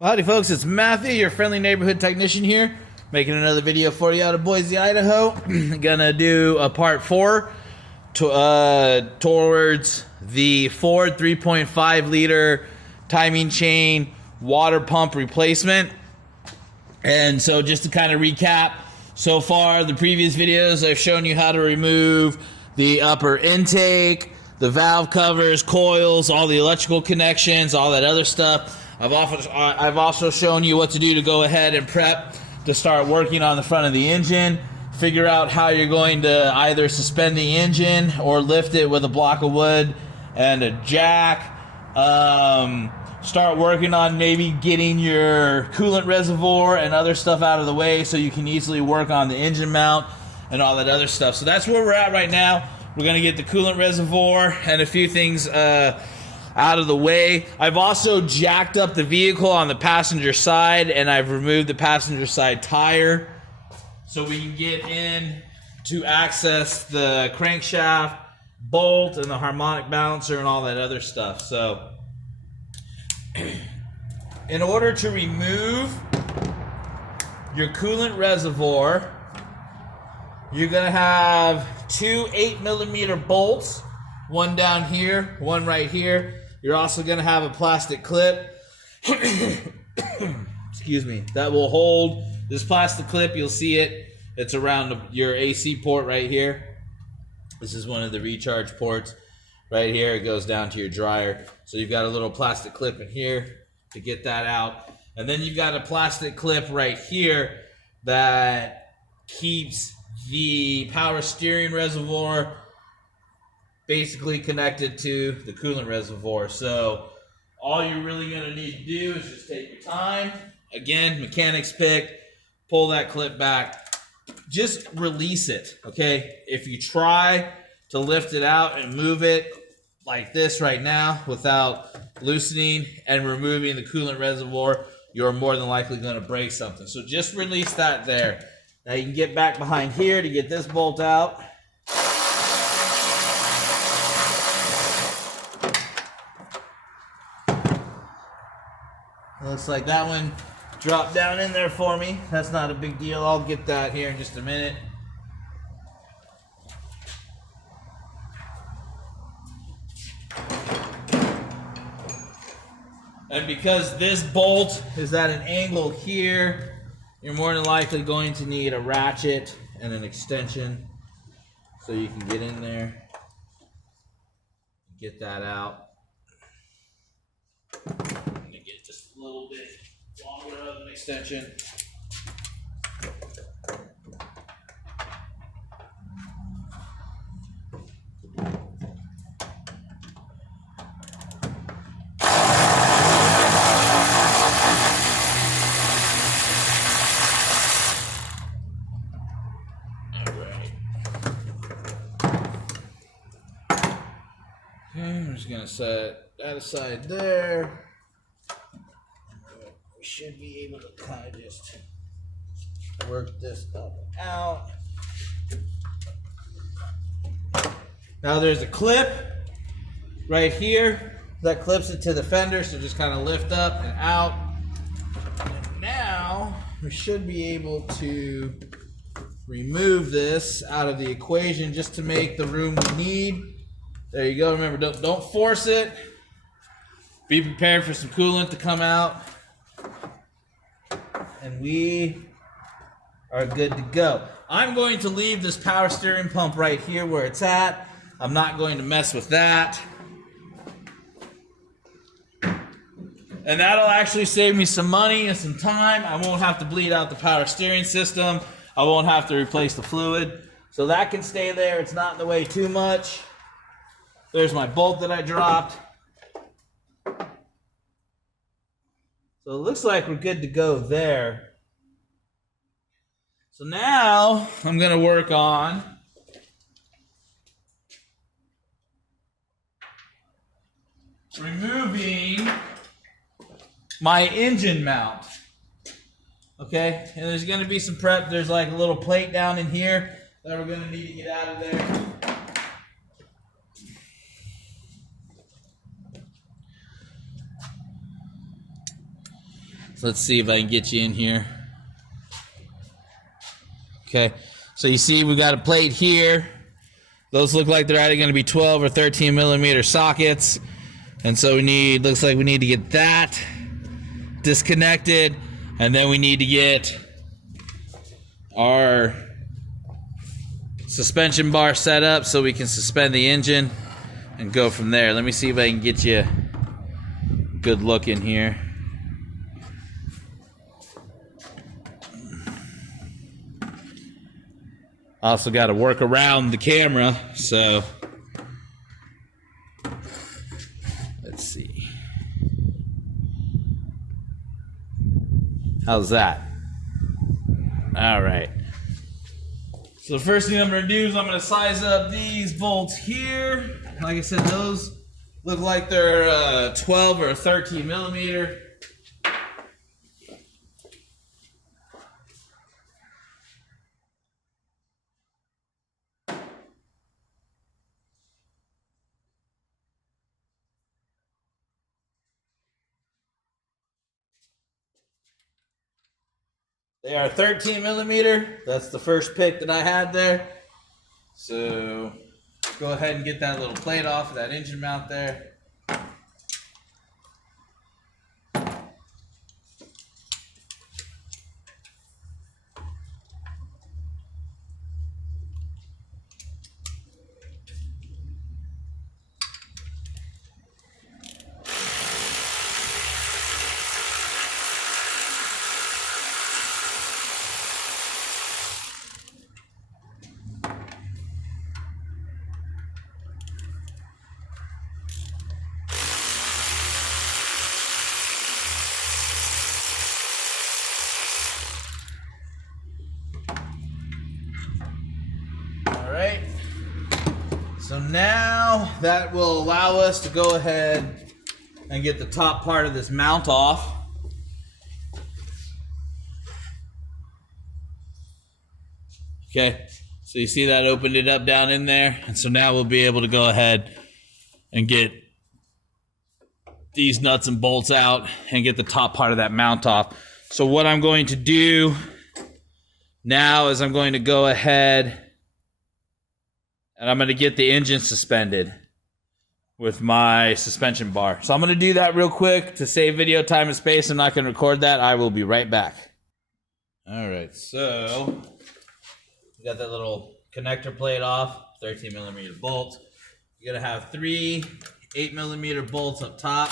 Well, howdy folks, it's Matthew, your friendly neighborhood technician here, making another video for you out of Boise, Idaho. Gonna do a part 4 towards the Ford 3.5 liter timing chain water pump replacement. And so just to kind of recap, so far the previous videos I've shown you how to remove the upper intake, the valve covers, coils, all the electrical connections, all that other stuff. I've also shown you what to do to go ahead and prep to start working on the front of the engine. Figure out how you're going to either suspend the engine or lift it with a block of wood and a jack. Start working on maybe getting your coolant reservoir and other stuff out of the way so you can easily work on the engine mount and all that other stuff. So that's where we're at right now. We're going to get the coolant reservoir and a few things out of the way. I've also jacked up the vehicle on the passenger side, and I've removed the passenger side tire so we can get in to access the crankshaft, bolt, and the harmonic balancer and all that other stuff. So in order to remove your coolant reservoir, you're going to have two 8mm bolts, one down here, one right here. You're also going to have a plastic clip, excuse me, that will hold this plastic clip. You'll see it. It's around your AC port right here. This is one of the recharge ports right here. It goes down to your dryer. So you've got a little plastic clip in here to get that out. And then you've got a plastic clip right here that keeps the power steering reservoir basically connected to the coolant reservoir. So all you're really going to need to do is just take your time. Again, mechanics pick, pull that clip back, just release it, okay? If you try to lift it out and move it like this right now without loosening and removing the coolant reservoir, you're more than likely going to break something. So just release that there. Now you can get back behind here to get this bolt out. Looks like that one dropped down in there for me. That's not a big deal. I'll get that here in just a minute. And because this bolt is at an angle here, you're more than likely going to need a ratchet and an extension so you can get in there and get that out. Get just a little bit longer of an extension. I'm just going to set that aside there. We should be able to kind of just work this up and out. Now there's a clip right here that clips it to the fender, so just kind of lift up and out. And now we should be able to remove this out of the equation just to make the room we need. There you go. Remember, don't force it. Be prepared for some coolant to come out. And we are good to go. I'm going to leave this power steering pump right here where it's at. I'm not going to mess with that. And that'll actually save me some money and some time. I won't have to bleed out the power steering system. I won't have to replace the fluid. So that can stay there. It's not in the way too much. There's my bolt that I dropped. So it looks like we're good to go there. So now I'm going to work on removing my engine mount. Okay, and there's going to be some prep. There's like a little plate down in here that we're going to need to get out of there. So let's see if I can get you in here. Okay, so you see we got a plate here. Those look like they're either going to be 12 or 13 millimeter sockets. And so looks like we need to get that disconnected. And then we need to get our suspension bar set up so we can suspend the engine and go from there. Let me see if I can get you a good look in here. Also got to work around the camera, so let's see. How's that? All right. So the first thing I'm going to do is I'm going to size up these bolts here. Like I said, those look like they're 12 or 13 millimeter. They are 13 millimeter. That's the first pick that I had there. So go ahead and get that little plate off of that engine mount there. Alright, so now that will allow us to go ahead and get the top part of this mount off. Okay, so you see that opened it up down in there, and so now we'll be able to go ahead and get these nuts and bolts out and get the top part of that mount off. So what I'm going to do now is I'm going to go ahead and I'm going to get the engine suspended with my suspension bar. So I'm going to do that real quick to save video time and space. I'm not going to record that. I will be right back. All right, so we got that little connector plate off, 13 millimeter bolt. You're going to have 3 8 millimeter bolts up top.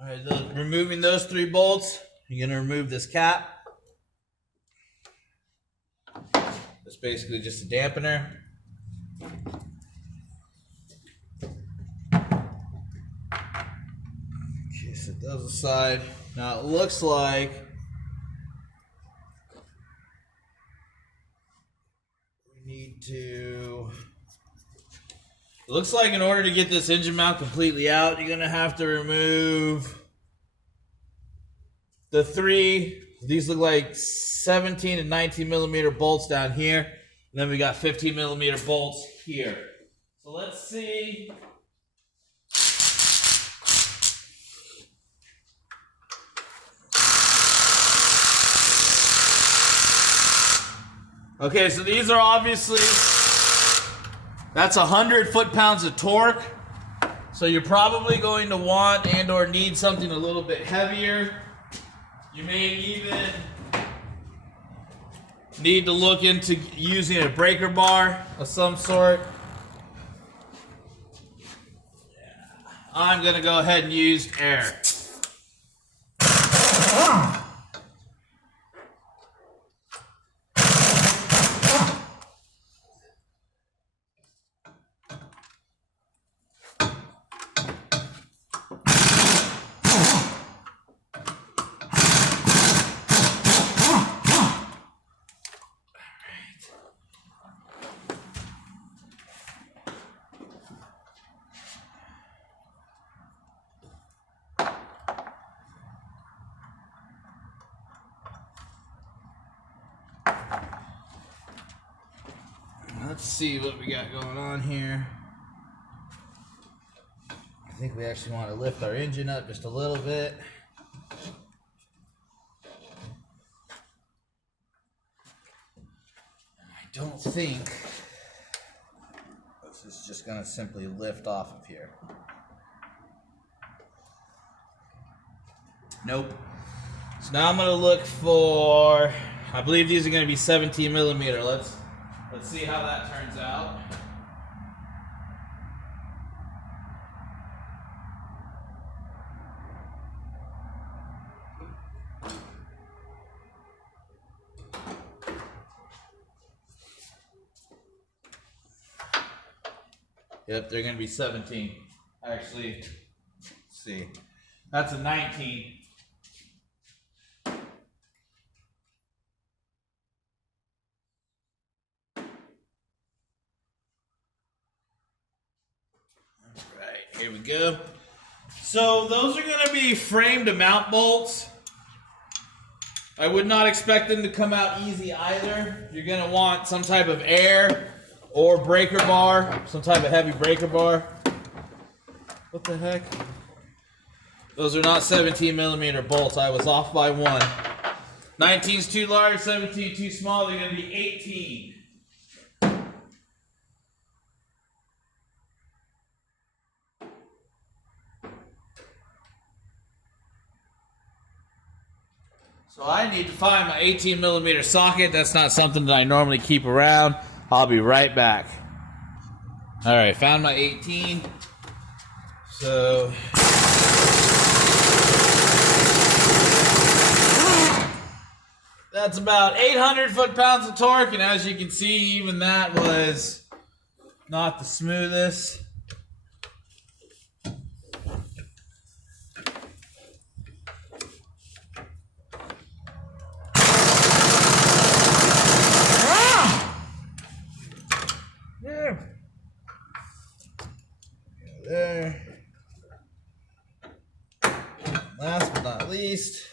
All right, removing those 3 bolts, you're going to remove this cap. It's basically just a dampener. Okay, set those aside. Now it looks like we need to... It looks like in order to get this engine mount completely out, you're going to have to remove the 3, these look like 17 and 19 millimeter bolts down here. And then we got 15 millimeter bolts here. So let's see. Okay, so these are obviously... That's 100 foot-pounds of torque. So you're probably going to want and or need something a little bit heavier. You may even need to look into using a breaker bar of some sort. I'm going to go ahead and use air. see what we got going on here. I think we actually want to lift our engine up just a little bit. I don't think this is just going to simply lift off of here. Nope. So now I'm going to look for, I believe these are going to be 17 millimeter. Let's see how that turns out. Yep, they're going to be 17. Actually, let's see. That's a 19. Here we go. So those are going to be frame to mount bolts. I would not expect them to come out easy either. You're going to want some type of air or breaker bar, some type of heavy breaker bar. What the heck? Those are not 17 millimeter bolts. I was off by one. 19's too large, 17 too small. They're going to be 18. So I need to find my 18 millimeter socket. That's not something that I normally keep around. I'll be right back. All right, found my 18. So that's about 800 foot-pounds of torque, and as you can see, even that was not the smoothest. There. Last but not least,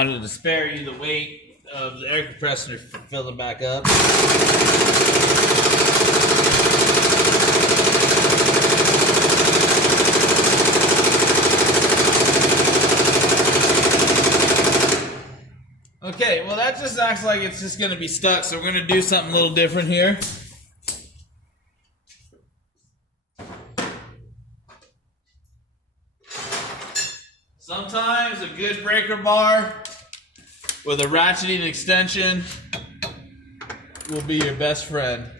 wanted to spare you the weight of the air compressor filling back up. Okay, well that just acts like it's just going to be stuck, so we're going to do something a little different here. Sometimes a good breaker bar with a ratcheting extension will be your best friend.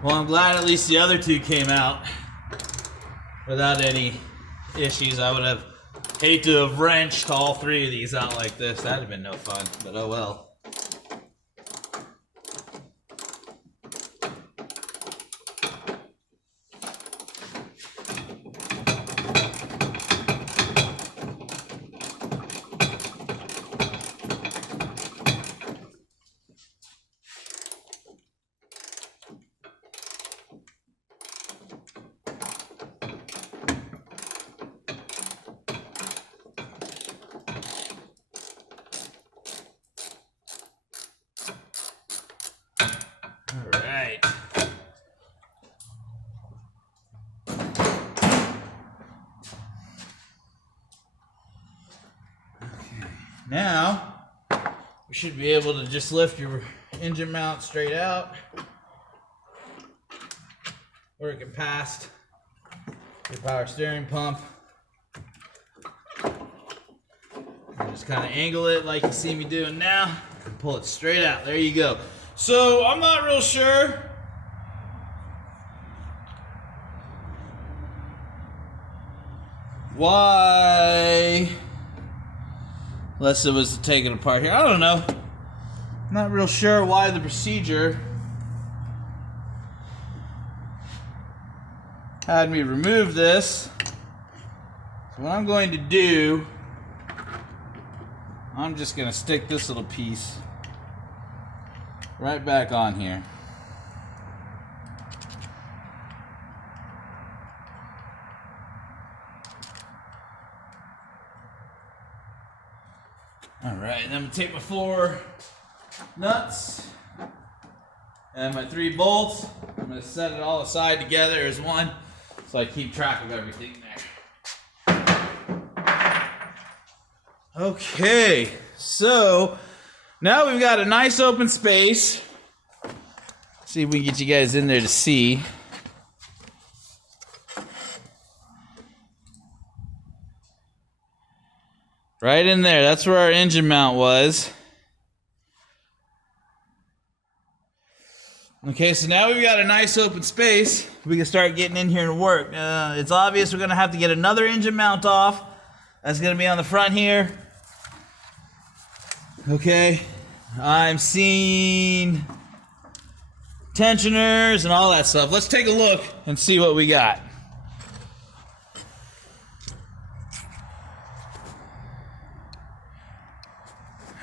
Well, I'm glad at least the other two came out without any issues. I would have Hate to have wrenched all three of these out like this. That'd have been no fun, but oh well. All right. Okay. Now, we should be able to just lift your engine mount straight out. Work it past your power steering pump. And just kind of angle it like you see me doing now. And pull it straight out. There you go. So, I'm not real sure why Lessa was to take it apart here. I don't know. I'm not real sure why the procedure had me remove this. So what I'm going to do, I'm just going to stick this little piece right back on here. Alright, then I'm going to take my 4 nuts and my 3 bolts. I'm going to set it all aside together as one so I keep track of everything there. Okay, so now we've got a nice open space. See if we can get you guys in there to see. Right in there, that's where our engine mount was. Okay, so now we've got a nice open space. We can start getting in here and work. It's obvious we're going to have to get another engine mount off. That's going to be on the front here. Okay, I'm seeing tensioners and all that stuff. Let's take a look and see what we got.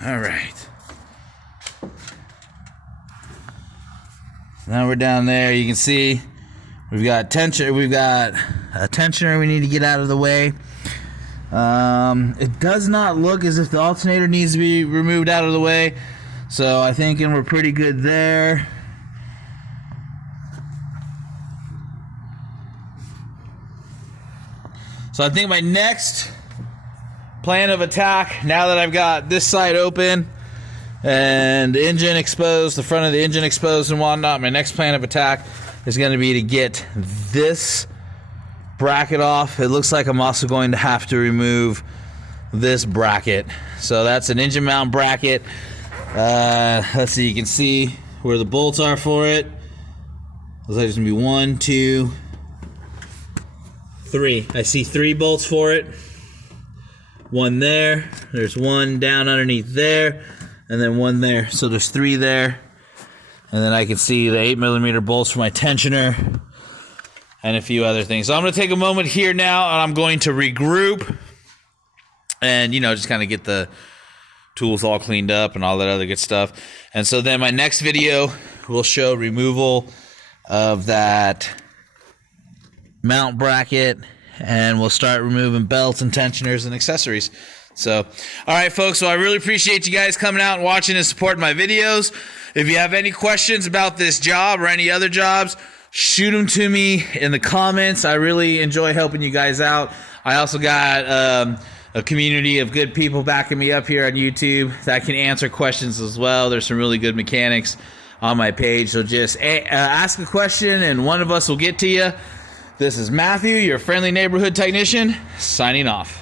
All right. Now we're down there. You can see we've got tension. We've got a tensioner we need to get out of the way. It does not look as if the alternator needs to be removed out of the way, so I think we're pretty good there. So I think my next plan of attack, now that I've got this side open and the engine exposed, the front of the engine exposed and whatnot, my next plan of attack is going to be to get this bracket off. It looks like I'm also going to have to remove this bracket. So that's an engine mount bracket. Let's see, you can see where the bolts are for it. Looks like there's going to be 1, 2, 3. I see 3 bolts for it. 1 there. There's 1 down underneath there. And then 1 there. So there's 3 there. And then I can see the 8mm bolts for my tensioner and a few other things. So I'm going to take a moment here now, and I'm going to regroup and, just kind of get the tools all cleaned up and all that other good stuff. And so then my next video will show removal of that mount bracket, and we'll start removing belts and tensioners and accessories. So, all right, folks, so I really appreciate you guys coming out and watching and supporting my videos. If you have any questions about this job or any other jobs, shoot them to me in the comments. I really enjoy helping you guys out. I also got a community of good people backing me up here on YouTube that can answer questions as well. There's some really good mechanics on my page. So just ask a question and one of us will get to you. This is Matthew, your friendly neighborhood technician, signing off.